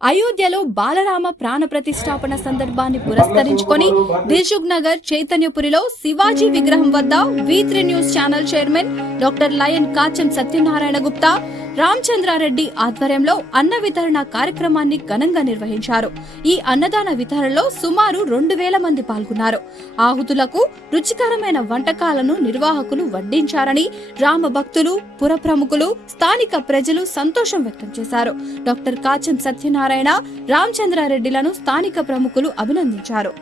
అయోధ్యలో బాలరామ ప్రాణ ప్రతిష్టాపన సందర్భాన్ని పురస్కరించుకొని దిల్సుఖ్ నగర్ చైతన్యపురిలో శివాజీ విగ్రహం వద్ద V3 news channel chairman doctor lion Kacham Satyanarayana Gupta, Ramachandra Reddy ఆధ్వర్యంలో అన్న వితరణ కార్యక్రమాన్ని ఘనంగా నిర్వహించారు. ఈ అన్నదాన వితరణలో సుమారు 2000 మంది పాల్గొన్నారు. ఆహుతులకు రుచికరమైన వంటకాలను నిర్వాహకులు వడ్డించారని రామ భక్తులు, పుర ప్రముఖులు, స్థానిక ప్రజలు సంతోషం వ్యక్తం చేశారు. డాక్టర్ కాచం సత్యనారాయణ, రామచంద్రారెడ్డిలను స్థానిక ప్రముఖులు అభినందించారు.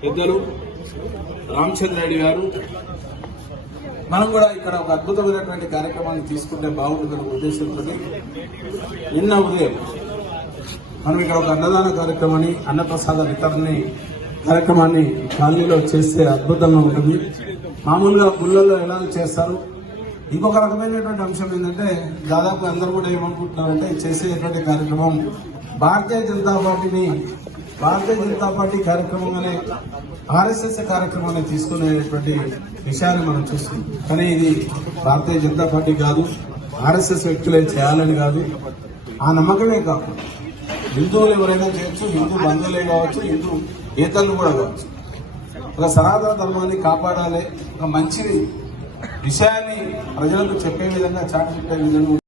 పెద్దలు రామచంద్రారెడ్డి గారు మనం కూడా ఇక్కడ ఒక అద్భుతమైనటువంటి కార్యక్రమాన్ని తీసుకుంటే బాగుంటుందనే ఉద్దేశంతో నిన్న ఉదయం మనం ఇక్కడ ఒక అన్నదాన కార్యక్రమాన్ని, అన్నప్రసాద వితరణ కార్యక్రమాన్ని కాలనీలో చేస్తే అద్భుతంగా ఉంటుంది. మామూలుగా గుళ్ళల్లో ఎలా చేస్తారు. ఇంకొక రకమైనటువంటి అంశం ఏంటంటే దాదాపు అందరూ కూడా ఏమనుకుంటున్నారంటే చేసేటువంటి కార్యక్రమం భారతీయ జనతా పార్టీ కార్యక్రమంగానే RSS కార్యక్రమాన్ని తీసుకునేటువంటి విషయాన్ని మనం చూస్తున్నాం. కానీ ఇది భారతీయ జనతా పార్టీ కాదు, RSS వ్యక్తులే చేయాలని కాదు. ఆ నమ్మకమే కాదు, హిందువులు ఎవరైనా చేయొచ్చు, హిందూ బంధువులే కావచ్చు, హిందూ ఏతలు కూడా కావచ్చు. ఒక సనాతన ధర్మాన్ని కాపాడాలి, ఒక మంచి విషయాన్ని ప్రజలకు చెప్పే విధంగా చాటి చెప్పే విధంగా